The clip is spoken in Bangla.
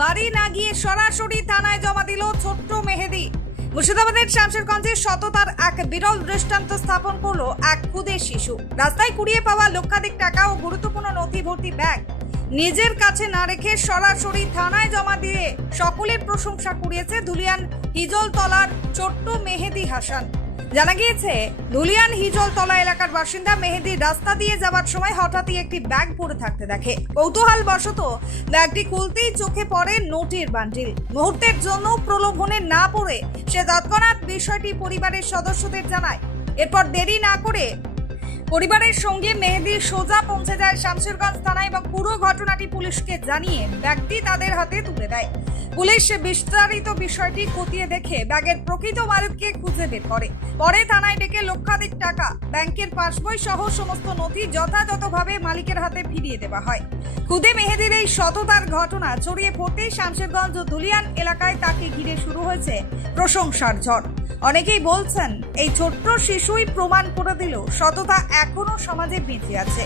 বাড়ি না গিয়ে সরাসরি থানায় জমা দিল ছোট্ট মেহেদি। মুর্শিদাবাদের শামশেরগঞ্জে সততার এক বিরল দৃষ্টান্ত স্থাপন করলো এক খুদে শিশু। রাস্তায় কুড়িয়ে পাওয়া লক্ষাধিক টাকা ও গুরুত্বপূর্ণ নথি ভর্তি ব্যাগ নিজের কাছে না রেখে সরাসরি থানায় জমা দিয়ে সকলের প্রশংসা কুড়িয়েছে ধুলিয়ান হিজলতলার ছোট্ট মেহেদি হাসান। জানা গিয়েছে, ধুলিয়ান হিজলতলা এলাকার বাসিন্দা মেহেদি রাস্তা দিয়ে যাওয়ার সময় হঠাৎই একটি ব্যাগ পড়ে থাকতে দেখে। কৌতূহল বশত ব্যাগটি খুলতেই চোখে পড়ে নোটের বান্ডিল। মুহূর্তের জন্য প্রলোভনে না পড়ে সে তৎক্ষণাৎ বিষয়টি পরিবারের সদস্যদের জানায়। এরপর দেরি না করে পরিবারের সঙ্গে মেহেদি সোজা পৌঁছে যায় শামশেরগঞ্জ থানায় এবং পুরো ঘটনাটি পুলিশকে জানিয়ে ব্যাগটি তাদের হাতে তুলে দেয়। পুলিশ বিস্তারিত বিষয়টি খতিয়ে দেখে ব্যাগের প্রকৃত মালিককে খুঁজে বের করে। পরে থানায় ডেকে লক্ষাধিক টাকা, ব্যাংকের পাসবই সহ সমস্ত নথি যথাযথভাবে মালিকের হাতে ফিরিয়ে দেওয়া হয়। খুদে মেহেদির এই সততার ঘটনা ছড়িয়ে পড়তেই শামশেরগঞ্জ ও ধুলিয়ান এলাকায় তাকে ঘিরে শুরু হয়েছে প্রশংসার ঝড়। অনেকেই বলছেন, এই ছোট্ট শিশুই প্রমাণ করে দিল সততা এখনো সমাজে বেঁচে আছে।